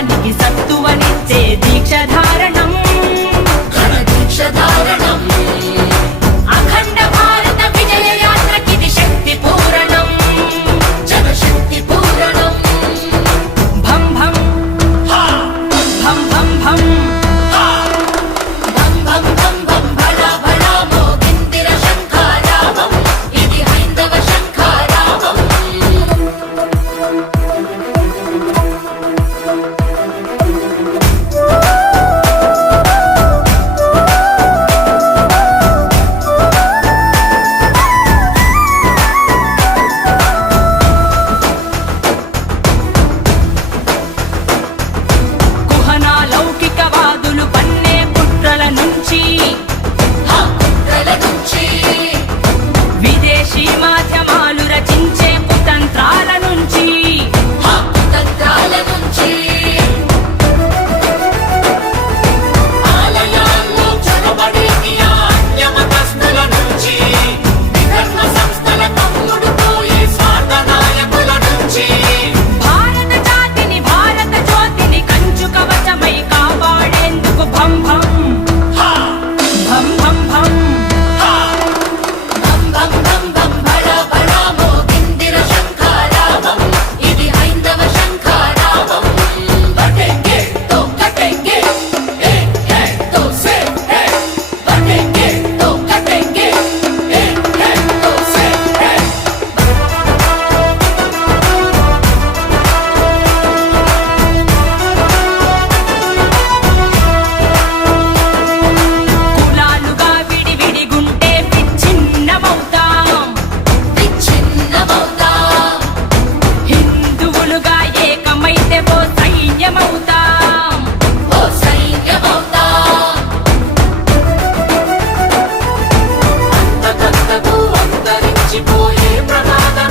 ధర్మానికి సత్తువనిచ్చే దీక్షధారణం దీక్షధారణం అఖండ భారత విజయ యాత్రకిది శక్తి పూరణం జనశక్తి పూరణం భం భం భం భం భం భం భం భం భం భళా భళా మోగిందిర శంఖారావం ఇది హైందవ శంఖారావం లౌకికవాదులు పన్నే కుట్రల నుంచి విదేశీ మాధ్యమాలు రచించే కుతంత్రాల నుంచి ఆలయాల్లో చొరబడేటి అన్యమతస్థుల నుంచి విధర్మ సంస్థల కమ్ముడు పోయే స్వార్థ నాయకుల నుంచి భారత జాతిని భారత జ్యోతిని కంచు కవచమై కాపాడేందుకు భం భం భం భం భం భం భం భం భం భళా భళా మోగిందిర శంఖారావం ఇది హైందవ శంఖారావం బటెంగే తో కటెంగే ఏ తో సే హే బటెంగే తో కటెంగే ఏ తో సే హే కులాలుగా విడివిడిగుంటే విచ్ఛిన్నమవుతాం హిందువులుగా ఏకమైతే ఓ సైన్యమవుతాం అంతకంతకు అంతరించిపోయే ప్రమాదం